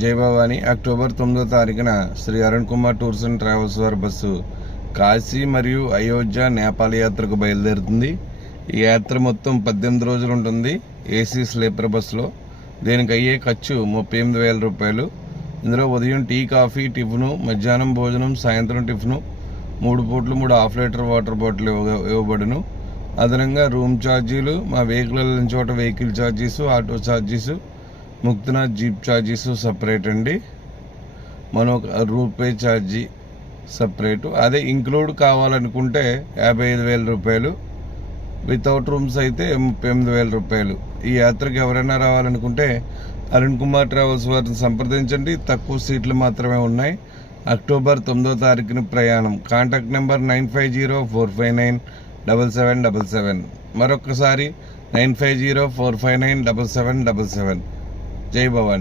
జై భవాని. అక్టోబర్ 9వ తారీఖున Shri Arun Kumar tours and travels వారి బస్సు కాశీ మరియు అయోధ్య నేపాల్ యాత్రకు బయలుదేరుతుంది. ఈ యాత్ర మొత్తం 18 రోజులు ఉంటుంది. ఏసీ స్లీపర్ బస్సులో. దీనికి అయ్యే ఖర్చు 38,000 రూపాయలు. ఇందులో ఉదయం టీ, కాఫీ, టిఫిను, మధ్యాహ్నం భోజనం, సాయంత్రం టిఫిను, 3 పూట్లు 3 హాఫ్ లీటర్ వాటర్ బాటిల్ ఇవ్వబడును. అదనంగా రూమ్ ఛార్జీలు, మా వెహికల్ చోట vehicle charges, auto charges, Muktinath jeep charges separate అండి. మనొక రూపే ఛార్జీ సపరేటు. అదే ఇంక్లూడ్ కావాలనుకుంటే 55,000 రూపాయలు. వితౌట్ రూమ్స్ అయితే 38,000 రూపాయలు. ఈ యాత్రకు ఎవరైనా రావాలనుకుంటే అరుణ్ కుమార్ ట్రావెల్స్ వారిని సంప్రదించండి. తక్కువ సీట్లు మాత్రమే ఉన్నాయి. అక్టోబర్ 9వ తారీఖున ప్రయాణం. Contact number 9504597777. మరొకసారి 9504597777. జై భవాని.